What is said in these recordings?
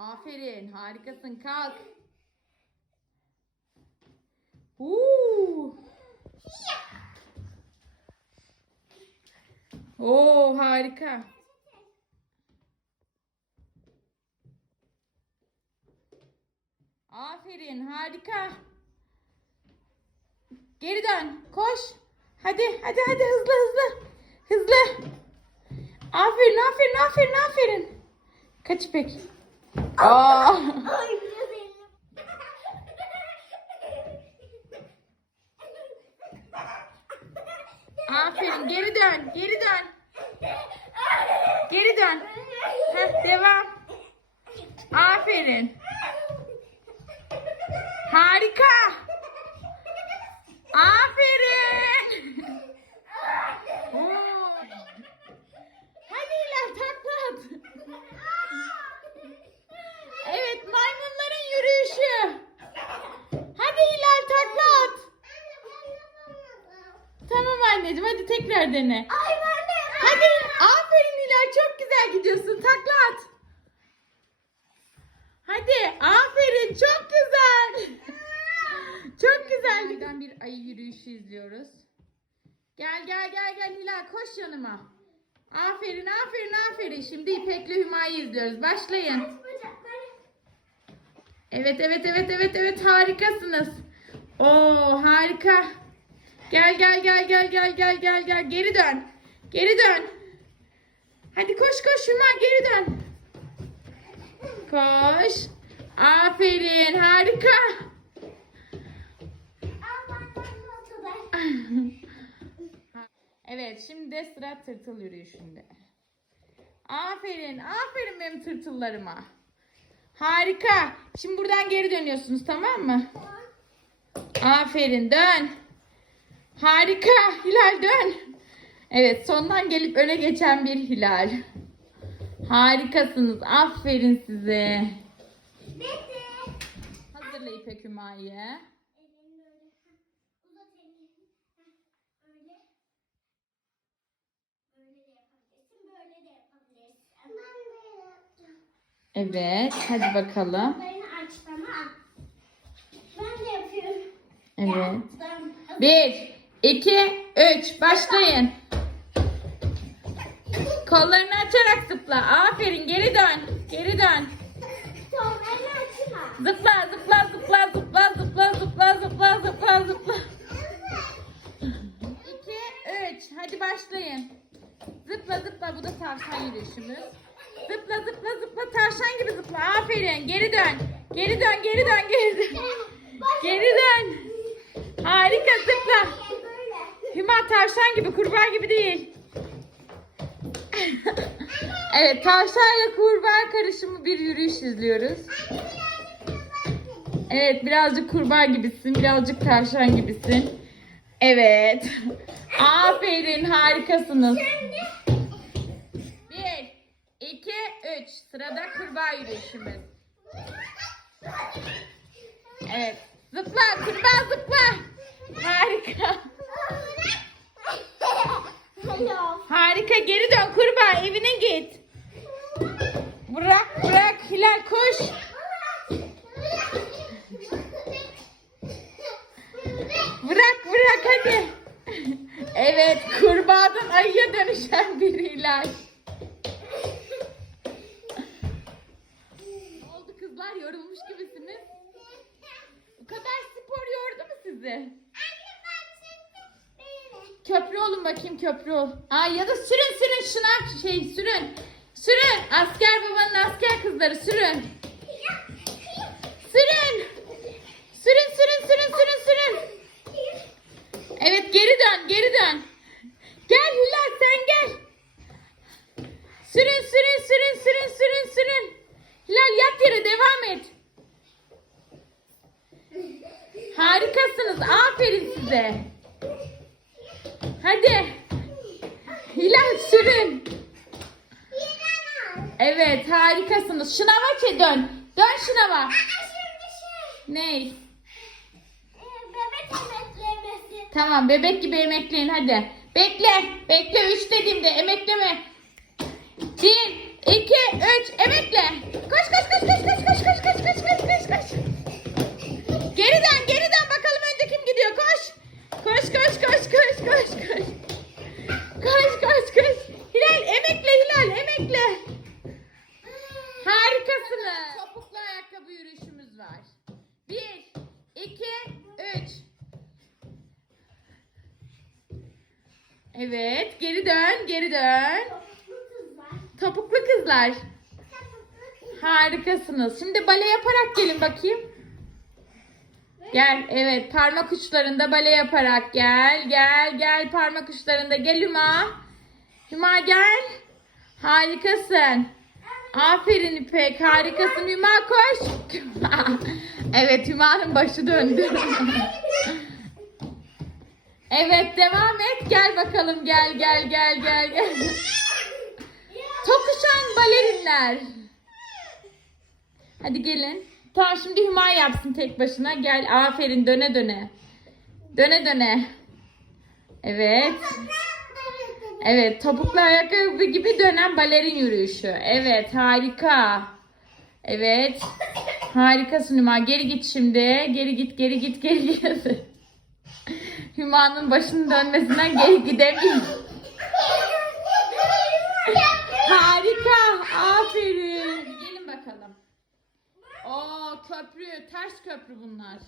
Aferin. Harikasın. Kalk. Uuu. Oo harika. Aferin harika. Geri dön. Koş. Hadi hadi hadi hızlı hızlı. Hızlı. Aferin aferin aferin aferin. Kaç pek? Aa. Aferin geri dön geri dön. Geri dön. Heh, devam. Aferin. Harika. Aferin. Oo. Hadi Hilal takla at. Evet maymunların yürüyüşü. Hadi Hilal takla at. Tamam anneciğim hadi tekrar dene. Ay ben de. Hadi aferin Hilal çok güzel gidiyorsun takla at. Hadi aferin çok güzel. çok güzel. Buradan bir ayı yürüyüşü izliyoruz. Gel gel gel gel Hilal koş yanıma. Aferin aferin aferin. Şimdi İpek'le Hüma'yı izliyoruz. Başlayın. Evet evet evet evet evet harikasınız. Oo harika. Gel gel gel gel gel gel gel gel. Geri dön. Geri dön. Hadi koş koş Hüma geri dön. Koş. Aferin harika. evet şimdi de sıra tırtıl yürüyüşünde. Aferin aferin benim tırtıllarıma. Harika. Şimdi buradan geri dönüyorsunuz tamam mı? Aferin dön. Harika. Hilal dön. Evet sondan gelip öne geçen bir Hilal. Harikasınız. Aferin size. Bebe. Hazırla İpek Hümayi. Evet, hadi bakalım. Ben de yapıyorum. Evet. Bir, iki, üç. Başlayın. Kollarını açarak zıpla. Aferin geri dön. Geri dön. Zıpla zıpla zıpla zıpla zıpla zıpla zıpla zıpla zıpla. İki, üç. Hadi başlayın. Zıpla zıpla. Bu da tavşan yürüyüşümüz. Zıpla zıpla zıpla. Tavşan gibi zıpla. Aferin. Geri dön. Geri dön geri dön geri dön. Geri dön. Harika zıpla. Hüma tavşan gibi kurbağa gibi değil. evet tavşanla kurbağa karışımı bir yürüyüş izliyoruz. Evet birazcık kurbağa gibisin birazcık tavşan gibisin. Evet. Aferin harikasınız. Bir, iki, üç. Sırada kurbağa yürüyüşümüz. Evet. Zıpla kurbağa zıpla. Harika. Harika geri dön kurbağa evine git. Bırak bırak Hilal koş. Bırak bırak hadi. Evet kurbağadan ayıya dönüşen bir Hilal. Oldu kızlar yorulmuş gibisiniz. Bu kadar spor yordu mu sizi? Köprü olun bakayım köprü ol. Ay ya da sürün sürün şuna şey sürün. Sürün. Asker babanın asker kızları sürün. Sürün. Sürün sürün sürün sürün sürün. Evet geri dön geri dön. Gel Hilal sen gel. Sürün sürün sürün sürün sürün sürün. Hilal yat yere devam et. Harikasınız. Aferin size. Hadi. Hilal sürün. Evet harikasınız. Şınava çe dön. Dön şınava. Ney? Bebek emeklemesi. Tamam bebek gibi emekleyin hadi. Bekle. Bekle. Üç dediğimde emekleme. Evet. Geri dön. Geri dön. Topuklu kızlar. Harikasınız. Şimdi bale yaparak gelin bakayım. Gel. Evet. Parmak uçlarında bale yaparak gel. Gel. Gel. Parmak uçlarında. Gel Hüma. Hüma gel. Harikasın. Aferin İpek. Harikasın. Hüma koş. evet. Hüma'nın başı döndü. evet. Devam et. Gel bakalım. Gel. Gel. Gel. Gel. Gel. Tokuşan balerinler. Hadi gelin. Tamam şimdi Hüma yapsın tek başına. Gel aferin döne döne. Döne döne. Evet. Evet topuklu ayakkabı gibi dönen balerin yürüyüşü. Evet harika. Evet. Harikasın Hüma. Geri git şimdi. Geri git geri git geri git. Hüma'nın başının dönmesinden geri gidemiyor. Harika. Aferin. Gelin bakalım. Oo köprü. Ters köprü bunlar.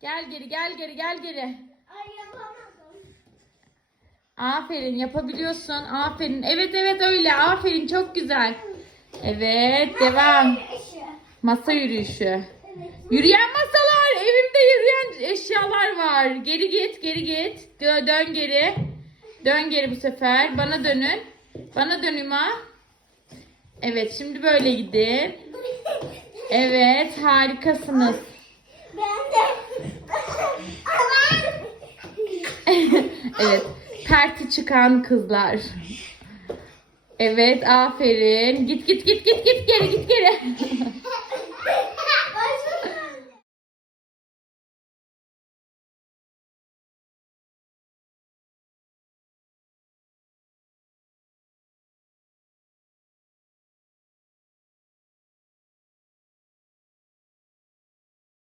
Gel geri gel geri gel geri. Ay yapamadım. Aferin yapabiliyorsun. Aferin. Evet evet öyle. Aferin çok güzel. Evet devam. Masa yürüyüşü. Yürüyen masalar. Evimde yürüyen eşyalar var. Geri git geri git. Dö- dön geri. Dön geri bu sefer. Bana dönün. Bana dön Hüma. Evet şimdi böyle gidin. Evet harikasınız. Ben de. evet. Perti çıkan kızlar. Evet aferin. Git git git git git geri git geri.